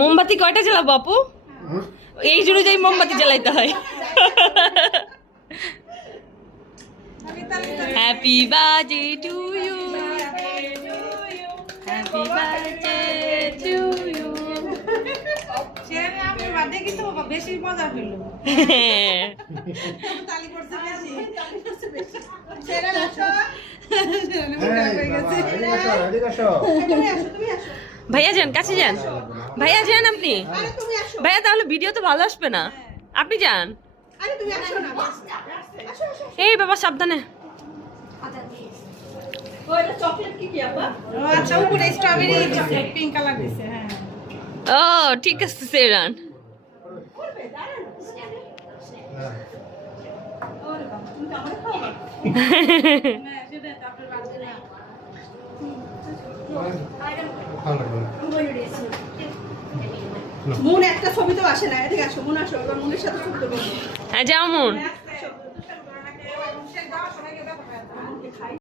মোমবাতি কয়টা জ্বালাবো আপু? এই অনুযায়ী মোমবাতি জ্বালাইতে হয়। Happy birthday to you, happy birthday to you. বেশি মজা হলো। ভাইয়া যান, কাছে যান। ভাইয়া যান আপনি। ভাইয়া তাহলে ভিডিও তো ভালো আসবে না, আপনি যান। এই বাবা সাবধানে। ও ঠিক আছে সেরান। মন একটা ছবি তো আসে না, এদিকে আসো, মন আসো, এবার মনের সাথে ছবি তুলবো। হ্যাঁ যাও মন।